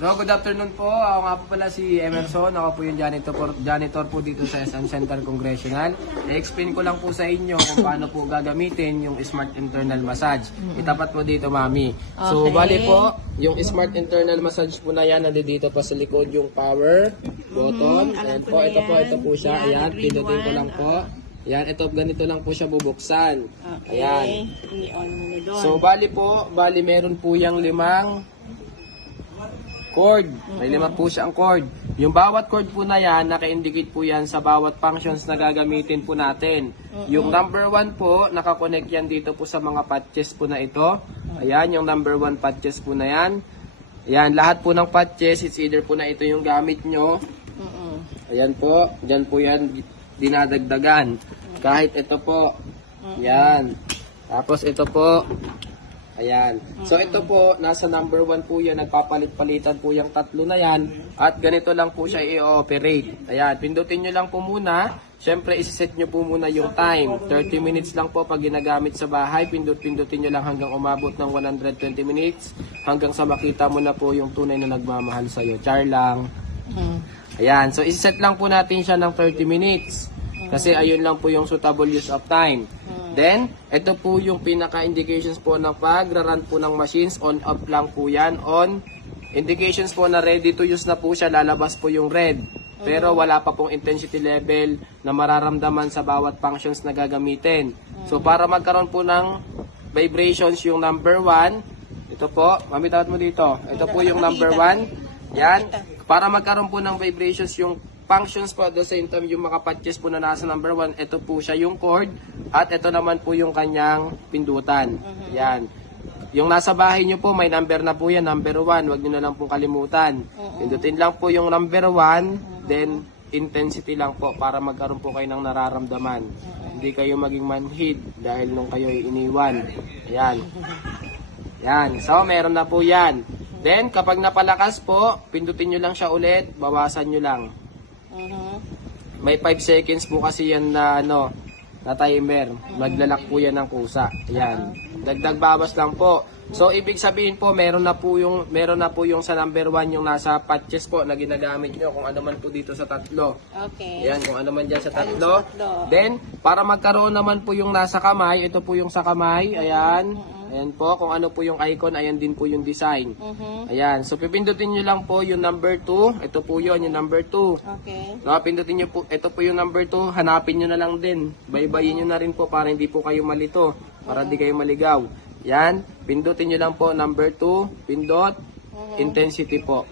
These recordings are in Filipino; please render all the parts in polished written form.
No, good afternoon po. Ako nga po pala si Emerson. Ako po yung janitor po dito sa SM Center Congressional. I-explain ko lang po sa inyo kung paano po gagamitin yung Smart Internal Massage. Itapat po dito, Mami. So, bali po, yung Smart Internal Massage po na yan, nandito pa sa likod yung power button. Ayan po, ito po siya. Ayan, pinutin ko lang po. Ayan, ito, ganito lang po siya bubuksan. Ayan. So, bali meron po yung 5 cord. May 5 po siyang cord. Yung bawat cord po na yan, naka-indicate po yan sa bawat functions na gagamitin po natin. Yung number 1 po, nakakonect yan dito po sa mga patches po na ito. Ayan, yung number 1 patches po na yan. Ayan, lahat po ng patches, it's either po na ito yung gamit nyo. Ayan po, dyan po yan dinadagdagan. Kahit ito po. Ayan. Tapos ito po. Ayan. So ito po, nasa number 1 po yan, nagpapalit-palitan po yung tatlo na yan. At ganito lang po siya i-operate. Ayan, pindutin nyo lang po muna. Siyempre, isiset nyo po muna yung time. 30 minutes lang po pag ginagamit sa bahay. Pindutin nyo lang hanggang umabot ng 120 minutes. Hanggang sa makita mo na po yung tunay na nagmamahal sa'yo. Char lang. Ayan, so isiset lang po natin siya ng 30 minutes. Kasi ayun lang po yung suitable use of time. Then, ito po yung pinaka-indications po ng pag-run po ng machines. On-off lang po yan. On. Indications po na ready to use na po siya. Lalabas po yung red. Pero wala pa pong intensity level na mararamdaman sa bawat functions na gagamitin. So, para magkaroon po ng vibrations yung number 1. Ito po. Mami, tawad mo dito. Ito po yung number 1. Yan. Para magkaroon po ng vibrations yung functions po at the same time yung mga patches po na nasa number 1, ito po siya yung cord at ito naman po yung kanyang pindutan. Yan. Yung nasa bahay nyo po, may number na po yan, number 1. Huwag nyo na lang po kalimutan. Pindutin lang po yung number 1, then intensity lang po para magkaroon po kayo ng nararamdaman. Hindi kayo maging manhid dahil nung kayo ay iniwan. Yan. Yan. So, meron na po yan. Then, kapag napalakas po, pindutin nyo lang siya ulit, bawasan nyo lang. May 5 seconds po kasi yan na na timer. Maglalak po yan ng kusa. Ayan. Dagdag bawas lang po. So ibig sabihin po meron na po yung sa number 1 yung nasa patches po na ginagamit nyo kung ano man po dito sa tatlo. Okay. Ayan, kung ano man dyan sa tatlo. Then para magkaroon naman po yung nasa kamay, ito po yung sa kamay. Ayan. Ayan po, kung ano po yung icon, ayan din po yung design. Ayan, so pipindutin nyo lang po yung number 2. Ito po yun, yung number 2. Okay. No, pindutin nyo po, ito po yung number 2. Hanapin nyo na lang din. Baybayin nyo na rin po para hindi po kayo malito. Para hindi kayo maligaw. Yan, pindutin nyo lang po number 2. Pindot, intensity po.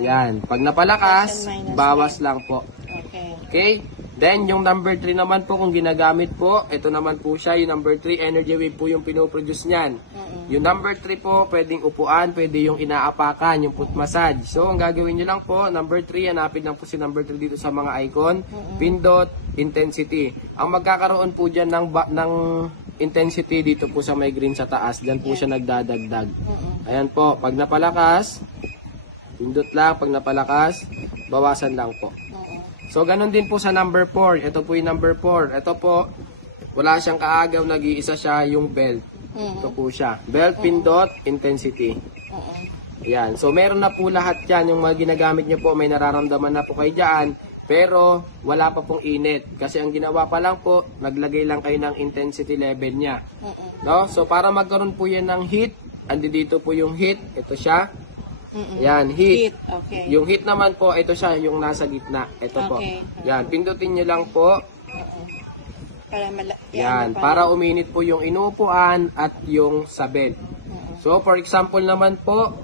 Ayan, pag napalakas, bawas lang po. Okay. Okay? Then, yung number 3 naman po, kung ginagamit po, ito naman po siya, yung number 3, energy wave po yung pinoproduce niyan. Yung number 3 po, pwedeng upuan, pwede yung inaapakan, yung foot massage. So, ang gagawin nyo lang po, number 3, hanapin lang po si number 3 dito sa mga icon, pindot, intensity. Ang magkakaroon po dyan ng intensity dito po sa may green sa taas, dyan po siya nagdadagdag. Ayan po, pag napalakas, pindot lang, pag napalakas, bawasan lang po. So, ganun din po sa number 4. Ito po yung number 4. Ito po, wala siyang kaagaw, nag-iisa siya yung belt. Ito po siya. Belt, pindot, intensity. Ayan. So, meron na po lahat yan. Yung mga ginagamit nyo po, may nararamdaman na po kayo dyan. Pero, wala pa pong init. Kasi ang ginawa pa lang po, naglagay lang kayo ng intensity level niya. No? So, para magkaroon po yan ng heat, andi dito po yung heat. Ito siya. Yan, heat. Okay. Yung heat naman po, ito siya, yung nasa gitna. Ito po. Yan, pindutin nyo lang po. Yan, para uminit po yung inuupuan at yung sa bed. So, for example naman po,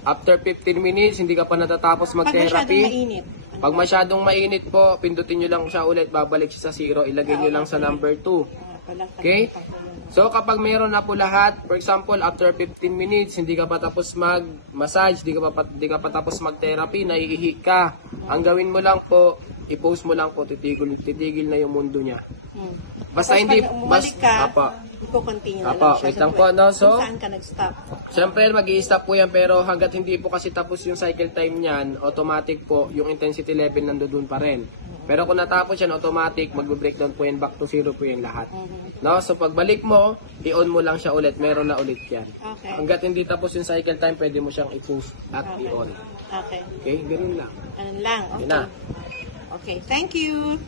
after 15 minutes, hindi ka pa natatapos mag-therapy. Pag masyadong mainit po, pindutin nyo lang siya ulit, babalik siya sa 0, ilagay nyo lang sa number 2. Okay? So, kapag mayroon na po lahat, for example, after 15 minutes, hindi ka pa tapos mag-massage, hindi ka pa tapos mag-therapy, naiihi ka. Ang gawin mo lang po, i-post mo lang po, titigil na yung mundo niya. Basta hindi, umalik ka, apa, i-continue na apa, lang siya. wait lang po, no? So, saan ka nag-stop? Siyempre, mag-i-stop po yan, pero hanggat hindi po kasi tapos yung cycle time niyan, automatic po, yung intensity level nandoon pa rin. Pero kung natapos yan, automatic, mag-breakdown po yan, back to zero po yung lahat. No? So, pagbalik mo, i-on mo lang siya ulit, meron na ulit yan. Okay. Hanggat hindi tapos yung cycle time, pwede mo siyang i-push at i-on. Okay. Okay, ganun lang. Ano lang. Yun Okay. na. Okay. Thank you.